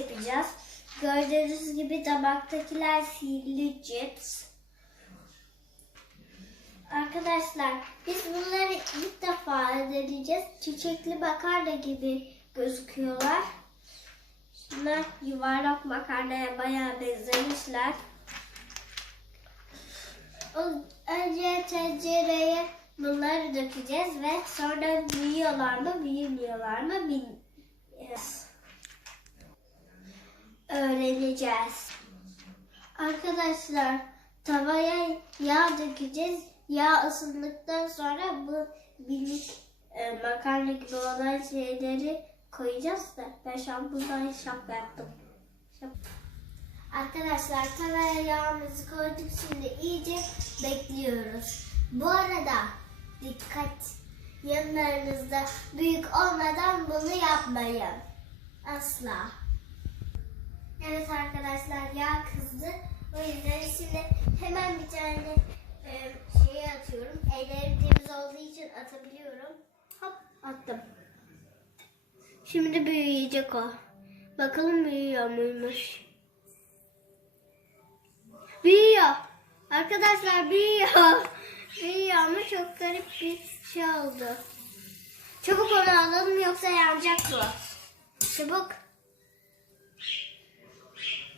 Yapacağız. Gördüğünüz gibi tabaktakiler sihirli cips. Arkadaşlar biz bunları ilk defa deneyeceğiz. Çiçekli makarna gibi gözüküyorlar. Şunlar yuvarlak makarnaya bayağı benzemişler. Önce tencereye bunları dökeceğiz ve sonra büyüyorlar mı büyümüyorlar mı bilmiyoruz. Öğreneceğiz. Arkadaşlar tavaya yağ dökeceğiz. Yağ ısındıktan sonra bu minik e, makarna gibi olan şeyleri koyacağız da ben şapka yaptım. Şap- Arkadaşlar tavaya yağımızı koyduk şimdi iyice bekliyoruz. Bu arada dikkat yanlarınızda büyük olmadan bunu yapmayın. Asla. Evet arkadaşlar yağ kızdı. O yüzden şimdi hemen bir tane e, şeye atıyorum. Ellerim temiz olduğu için atabiliyorum. Hop attım. Şimdi büyüyecek o. Bakalım büyüyor muymuş. Büyüyor. Arkadaşlar büyüyor. Büyüyor ama çok garip bir şey oldu. Çabuk onu alalım yoksa yanacak bu. Çabuk.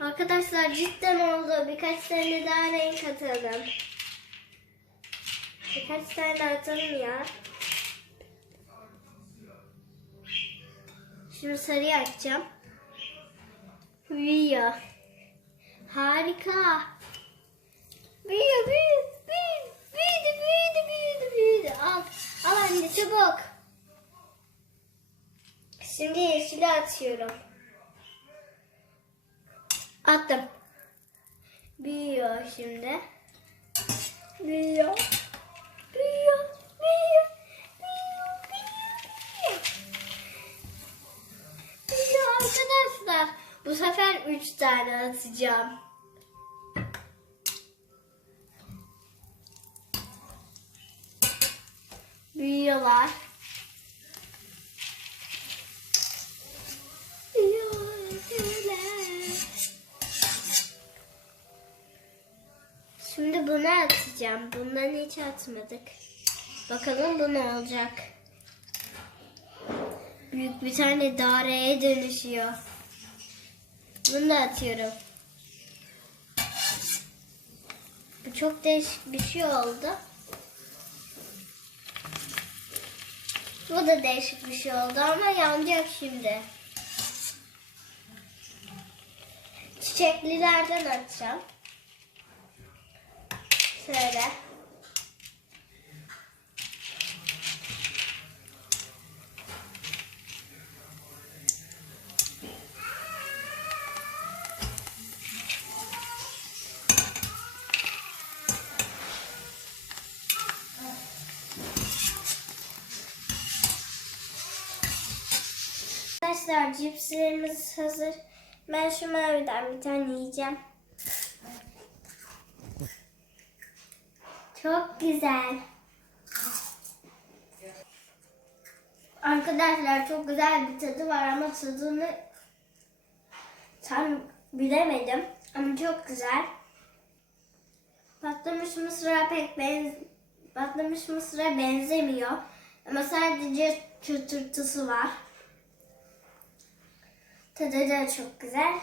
Arkadaşlar cidden oldu. Birkaç tane daha renk atalım. Birkaç tane atalım ya. Şimdi sarıyı açacağım. Büyüyor. Harika. Büyüyor, büyüyor, büyüyor, büyüdü, büyüdü, büyüdü, büyüdü. Al, al anne çabuk. Şimdi yeşili atıyorum. Attım. Büyüyor şimdi. Büyüyor. Büyüyor, büyüyor, büyüyor, büyüyor, büyüyor. Arkadaşlar. Bu sefer üç tane atacağım. Büyüyorlar. Bunu atacağım. Bundan hiç atmadık. Bakalım bu ne olacak. Büyük bir tane daireye dönüşüyor. Bunu da atıyorum. Bu çok değişik bir şey oldu. Bu da değişik bir şey oldu ama yanacak şimdi. Çiçeklilerden atacağım. Şöyle. Arkadaşlar cipslerimiz hazır. Ben şu maviden bir tane yiyeceğim. Çok güzel. Arkadaşlar çok güzel bir tadı var ama tadını tam bilemedim. Ama çok güzel. Patlamış mısıra pek benz patlamış mısıra benzemiyor. Ama sadece çıtırtısı var. Tadı da çok güzel.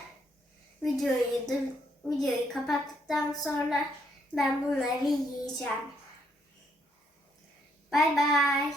Videoyu da, videoyu kapattıktan sonra ben bunları yiyeceğim. Bay bay.